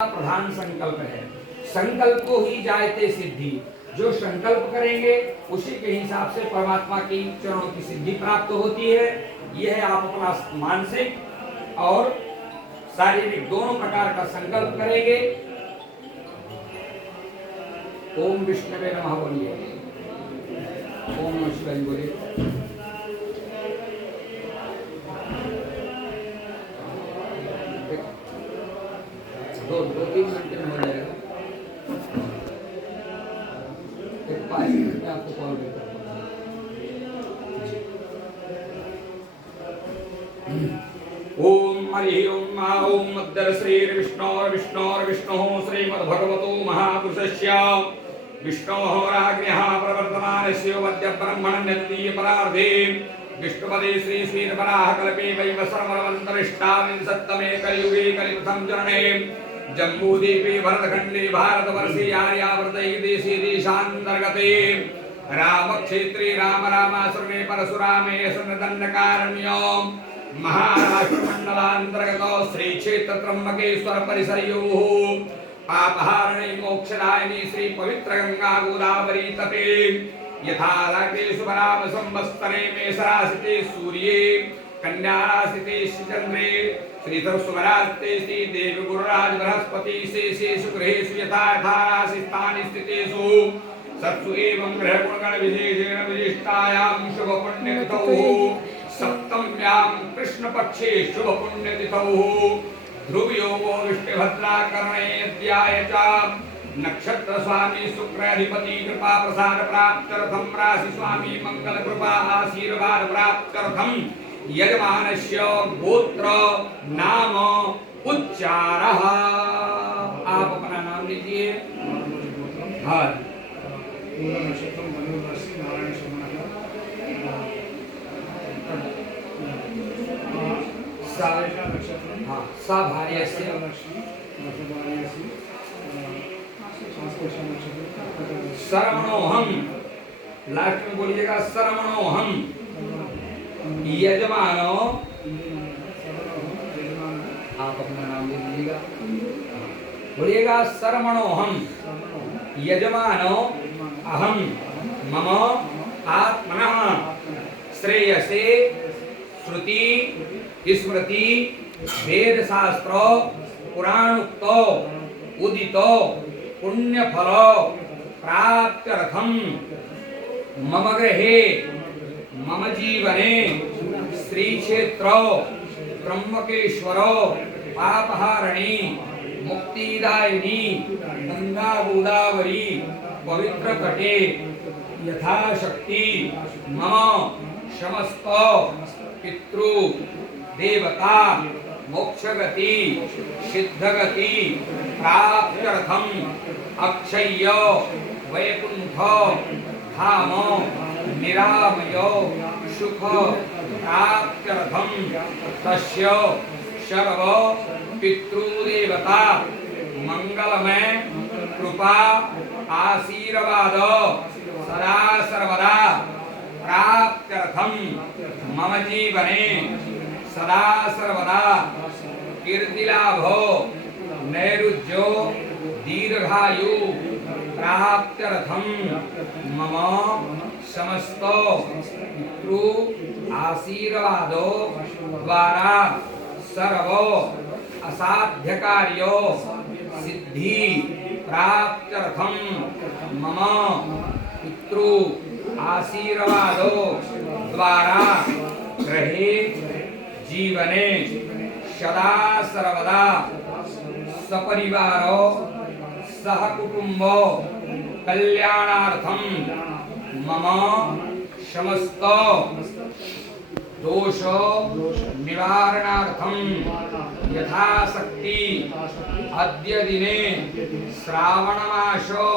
प्रधान संकल्प है। संकल्प को ही जायते सिद्धि। जो संकल्प करेंगे उसी के हिसाब से परमात्मा की चरणों की सिद्धि प्राप्त होती है। यह आप अपना मानसिक और शारीरिक दोनों प्रकार का संकल्प करेंगे। ओम विष्णुवे नमः बोलिए, ओम नमः शिवाय बोलिए। दो तीन घंटे में हो जाएगा। एक 5 मिनट में आपको कॉल बैक करता हूँ। ओम हरि ओम ओम मद्दर श्री विष्णोर विष्णोर विष्णुः श्रीमद्भगवतो महापुरुषस्य विष्णोः राज्ञः प्रवर्तमानस्य वद्य ब्रह्मण नदीय परार्धे विष्णुपदे श्री श्रीर्वराह कल्पे वैवस्वरमन्तरिष्टाविंशत्तमे कलियुगे कलिप्रथम चरणे जम्बूद्वीपे भरतखंडे भारतवर्षे आर्यावर्ते देशे देशान्तर्गते रामक्षेत्रे राम रामासुरने परशुरामे सन्नदण्डकारण्यो महाराष्ट्रमण्डलान्तर्गतो श्री क्षेत्र त्र्यंबकेश्वर परिसरयोः पापहारिणी मोक्षदायिनी श्री पवित्र गंगा गोदावरी तटे यथा रात्रि शुभराम संवत्सरे मेषराशिते सूर्ये कन्या राशिते चंद्रे श्री शुभराशिते श्री देव गुरुराज बृहस्पति शेषेषु गृहेषु यथा यथा राशि स्थाने स्थितेषु सत्सु एवं ग्रह गुणगण विशेषेण विशिष्टायां शुभ पुण्य तिथौ सप्तम्यां कृष्ण पक्षे शुभ पुण्य तिथौ ध्रुवयोगो विष्णुभद्राकर्णे अध्याय च नक्षत्र स्वामी शुक्र अधिपति कृपा प्रसाद प्राप्त्यर्थम राशि स्वामी मंगल कृपा आशीर्वाद प्राप्त्यर्थम यजमानस्य गोत्र नाम उच्चारः। आप अपना नाम लीजिए। हाँ सरवणोहम, लास्ट में बोलिएगा सरवणोहम यजमानो। आप अपना नाम ले लीजिएगा, बोलिएगा सरवणोहम यजमानो अहम मम आत्मनः श्रेयसे श्रुति स्मृति वेद शास्त्र पुराणोक्तो उदितो पुण्य फल प्राप्त्यर्थम मम गृहे मम जीवने श्री क्षेत्र त्र्यंबकेश्वर पापहारिणी मुक्तिदायिनी गंगा गोदावरी पवित्र तटे यथाशक्ति मम समस्त पितृ देवता मोक्षगति सिद्धगति प्राप्त्यर्थम अक्षय्य वैकुंठ धाम निरामय सुख प्राप्त्यर्थम तस्य सर्व पितृदेवता मंगलमय कृपा आशीर्वाद सदा सर्वदा प्राप्त्यर्थम मम जीवने सदा सर्वदा कीर्तिलाभ नैरुज्यो दीर्घायु प्राप्त्यर्थम मम समस्त पितृ आशीर्वादो द्वारा सर्व असाध्य कार्यो सिद्धि प्राप्त्यर्थम मम पितृ आशीर्वादो द्वारा गृहे जीवने सदा सर्वदा सपरिवारो सहकुटुंबो कल्याणार्थम मम समस्त दोष निवारणार्थम यथाशक्ति अद्य दिने श्रावण मासो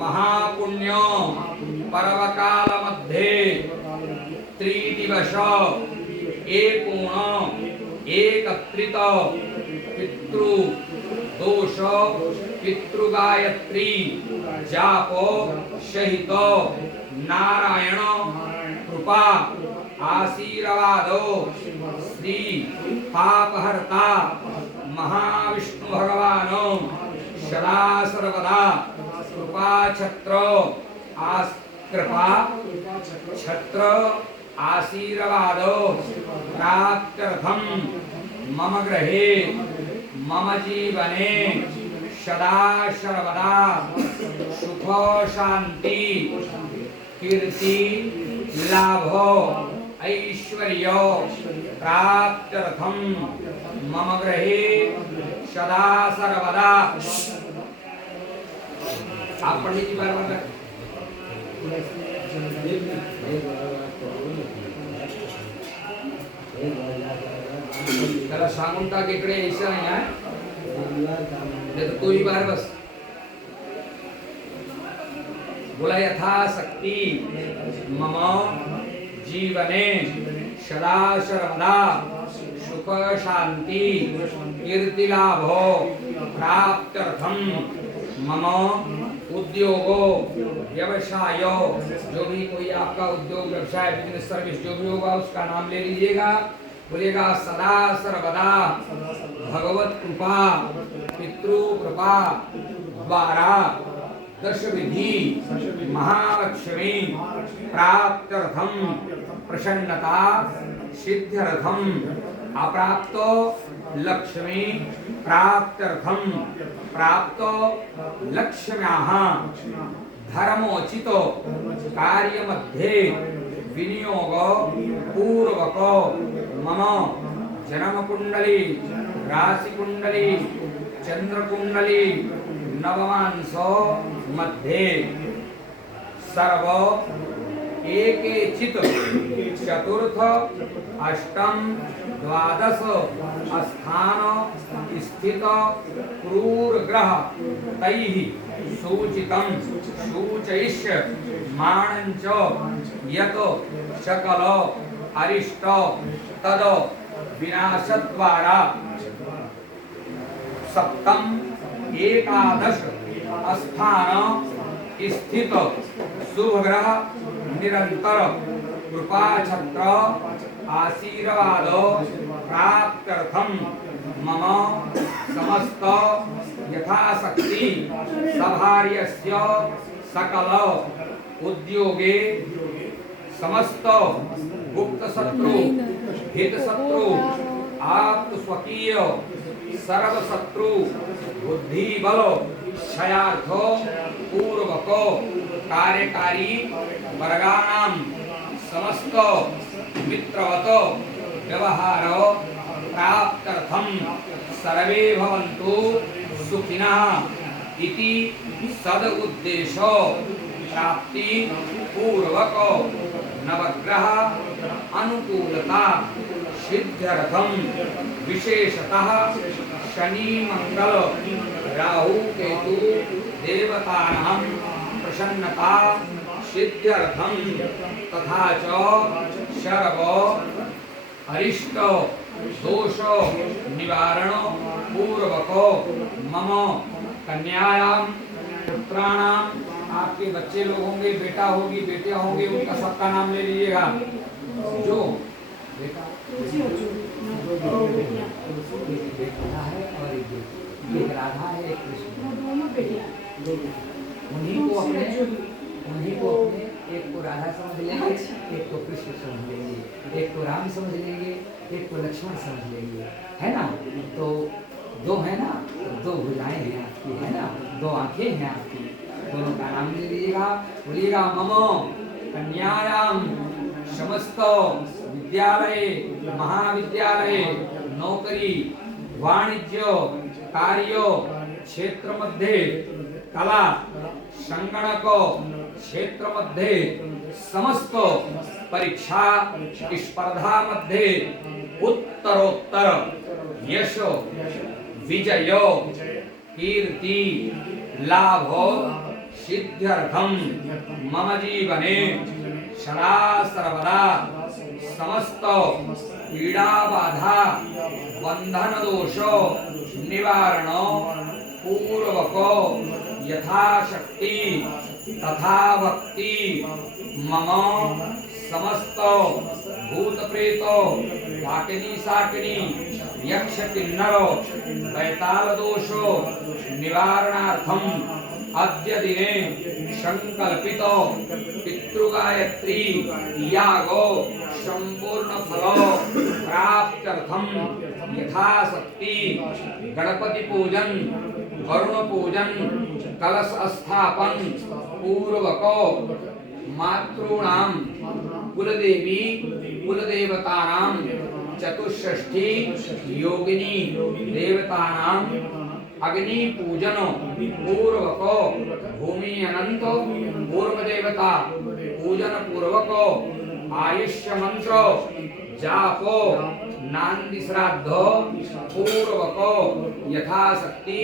महापुण्य पर्वकाल मध्ये त्रिदिवस एकोण एकत्रित पितृ दोष पितृगायत्री जाप सहित नारायण कृपा आशीर्वादो श्री पापहर्ता महाविष्णु भगवान सदा सर्वदा कृपा छत्र आशीर्वाद प्राप्त्यर्थम मम गृहे मम जीवने सदा सर्वदा सुख शांति कीर्ति लाभ ऐश्वर्य प्राप्त्यर्थम मम गृहे सदा सर्वदा। आप पढ़ लीजिए बार-बार। त्याला सांगून टाक इकडे यायचं नाही आहे, तो ही बार बस बोला। यथाशक्ति मम जीवने सदा सर्वदा सुख शांति कीर्ति लाभ प्राप्त्यर्थम मम उद्योगो व्यवसाय, जो भी कोई आपका उद्योग व्यवसाय बिजनेस सर्विस जो भी होगा उसका नाम ले लीजिएगा। बोलेगा सदा सर्वदा भगवत कृपा पितृ कृपा द्वारा दश विधि महालक्ष्मी प्राप्त्यर्थम प्रसन्नता सिद्ध्यर्थम अप्राप्त लक्ष्मी प्राप्त्यर्थम प्राप्त लक्ष्म्याः धर्मोचित कार्य मध्ये विनियोग पूर्वक मम जन्म कुंडली राशि कुंडली चंद्र कुंडली नवमांस मध्ये सर्व एकेचित चतुर्थ अष्टम द्वादश स्थान स्थित क्रूर ग्रह तैः सूचितं सूचयिष्य माणञ्च यत सकल अरिष्ट तद विनाशद्वारा सप्तम एकादश स्थान स्थित शुभ ग्रह निरंतर कृपा छत्र आशीर्वाद प्राप्त्यर्थम मम समस्त यथाशक्ति सभार्यस्य सकल उद्योगे समस्त गुप्त शत्रु हित शत्रु आप्त स्वकीय सर्व शत्रु बुद्धि बल क्षयार्थ पूर्वक कार्यकारी वर्गाणां समस्त मित्रवत व्यवहार प्राप्त्यर्थम सर्वे भवन्तु सुखिनः इति सद उद्देश्य प्राप्ति पूर्वक नवग्रह अनुकूलता सिद्ध्यर्थम विशेषतः शनि मंगल राहु केतु देवतानां प्रसन्नता सिद्ध्यर्थम तथा च सर्व अरिष्ट दोष निवारण पूर्वक मम कन्यायां पुत्राणां, आपके बच्चे लोग होंगे, बेटा होगी, बेटियां होंगे, उनका सबका नाम ले लीजिएगा। जो बेटा है और एक राधा है, एक कृष्ण, उन्हीं को अपने एक को राधा समझ लेंगे, एक को कृष्ण समझ लेंगे, एक को राम समझ लेंगे, एक को लक्ष्मण समझ लेंगे, है ना। तो दो है ना, तो दो भुजाएं हैं आपकी, है ना, दो आंखें हैं आपकी, दोनों का नाम ले लीजिएगा। बोलिएगा मम कन्यायां समस्त विद्यालय महाविद्यालय नौकरी वाणिज्य कार्य क्षेत्र मध्ये कला संगणक क्षेत्र मध्ये समस्त परीक्षा स्पर्धा मध्ये उत्तरोत्तर यश विजय कीर्ति लाभ सिद्ध्यर्थम मम जीवने सदा सर्वदा समस्त पीड़ा बाधा बंधन दोष निवारण पूर्वक यथाशक्ति तथा भक्ति मम समस्त भूत प्रेत वाकिनी साकिनी यक्ष किन्नरो बैताल दोषो निवारणार्थम अद्य दिने संकल्पितो पितृगायत्री यागो संपूर्ण फलो प्राप्त्यर्थम यथाशक्ति गणपति पूजन वरुण पूजन कलश स्थापन पूर्वको मातॄणाम कुलदेवी कुलदेवतानां चतुष्षष्ठी योगिनी देवतानां अग्नि पूजन पूर्वको भूमि अनंत पूर्व देवता पूजन पूर्वको आयुष्य मंत्र जापो नांदी श्राद्ध पूर्वको यथाशक्ति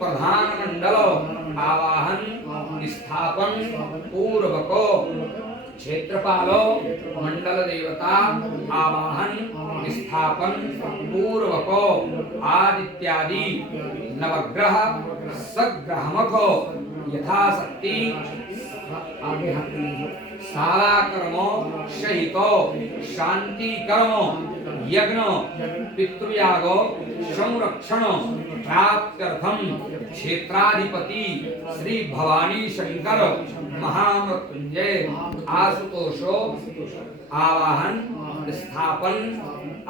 प्रधान मंडल आवाहन स्थापन पूर्वको क्षेत्रपालो मंडल देवता आवाहन स्थापन पूर्वको आदित्यादि नवग्रह सग्रहमको यथाशक्ति आगे साला कर्म सहितो शांति कर्म यज्ञ पितृयागो संरक्षण प्राप्त्यर्थम क्षेत्राधिपति श्री भवानी शंकर महामृत्युंजय आशुतोषो आवाहन स्थापन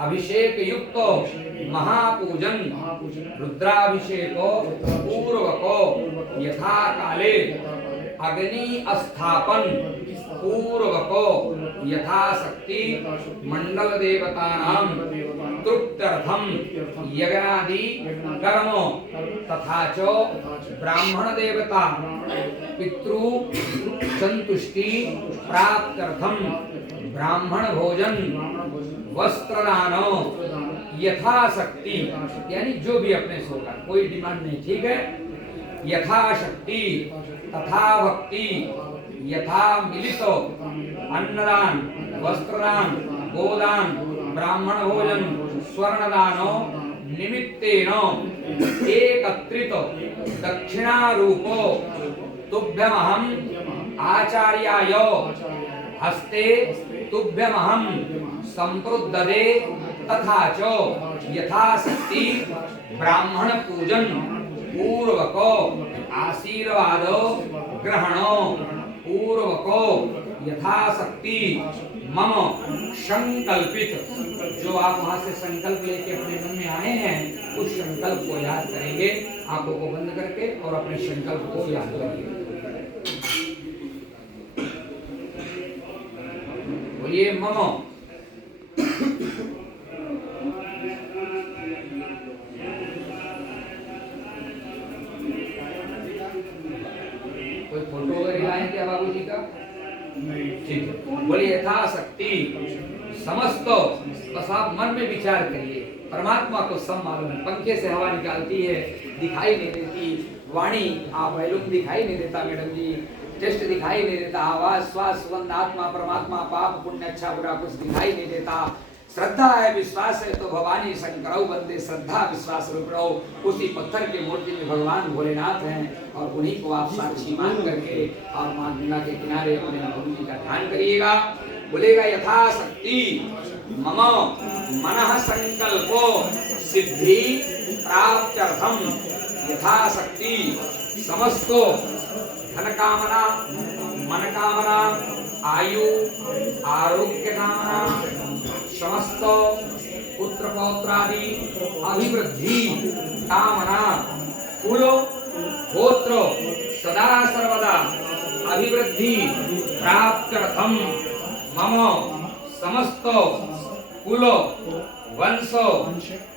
अभिषेक युक्त महापूजन रुद्राभिषेको पूर्वको यथा काले अग्नि स्थापन पूर्वको यथाशक्ति मंडल देवतानां तृप्त्यर्थम यज्ञादि कर्म तथा च ब्राह्मण देवता पितृ संतुष्टि प्राप्त्यर्थम ब्राह्मण भोजन वस्त्रदान यथाशक्ति यानी जो भी अपने से होगा कोई डिमांड नहीं, ठीक है। यथाशक्ति तथा भक्ति यथा मिलितो अन्नदान वस्त्रदान गोदान ब्राह्मण भोजन स्वर्णदानो निमित्तेन एकत्रित दक्षिणारूपो तुभ्यमहं आचार्याय हस्ते तुभ्यमहं संप्रददे तथा च यथाशक्ति ब्राह्मण पूजन पूर्वको आशीर्वाद ग्रहण पूर्वको यथाशक्ति मम संकल्पित जो आप वहां से संकल्प लेके अपने मन में आए हैं उस संकल्प को याद करेंगे, आंखों को बंद करके और अपने संकल्प को याद करेंगे। बोलिए मम कोई फोटो वगैरह लाए क्या बाबू जी का? ठीक है, बोलिए यथाशक्ति समस्त। बस आप मन में विचार करिए, परमात्मा को सब मालूम है। पंखे से हवा निकालती है, दिखाई नहीं देती वाणी, आप वैलूम दिखाई नहीं देता मैडम जी, टेस्ट दिखाई नहीं देता, आवाज श्वास सुगंध आत्मा परमात्मा पाप पुण्य अच्छा बुरा कुछ दिखाई नहीं देता। श्रद्धा है विश्वास है तो भवानी शंकरौ बंदे श्रद्धा विश्वास रूपो। उसी पत्थर की मूर्ति में भगवान भोलेनाथ हैं और उन्हीं को आप साक्षी मान करके और मां गंगा के किनारे अपने गुरु जी का ध्यान करिएगा। बोलेगा यथाशक्ति मम मनः संकल्पो सिद्धि प्राप्त्यर्थम यथाशक्ति समस्तो धन कामना मन कामना आयु आरोग्य कामना समस्त पुत्र पौत्रादि अभिवृद्धि कामना कुल गोत्र सदा सर्वदा अभिवृद्धि प्राप्त्यर्थम मम समस्त कुल वंश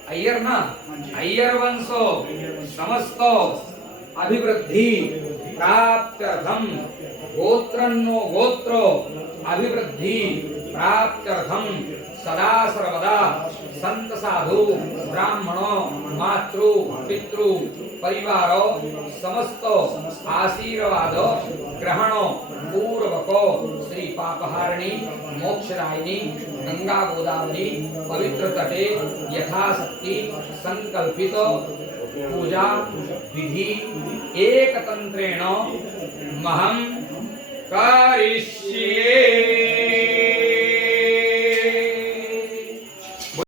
अय्यर वंश समस्त अभिवृद्धि प्राप्त्यर्थम गोत्रन्नो गोत्र अभिवृद्धि प्राप्त्यर्थम सदा सर्वदा संत साधु ब्राह्मणो मातृ पितृ परिवार समस्त आशीर्वाद ग्रहण पूर्वको श्री पापहारिणी मोक्षदायिनी गंगा गोदावरी पवित्र तटे यथाशक्ति संकल्पित पूजा विधि एक तंत्रेण महं करिष्ये।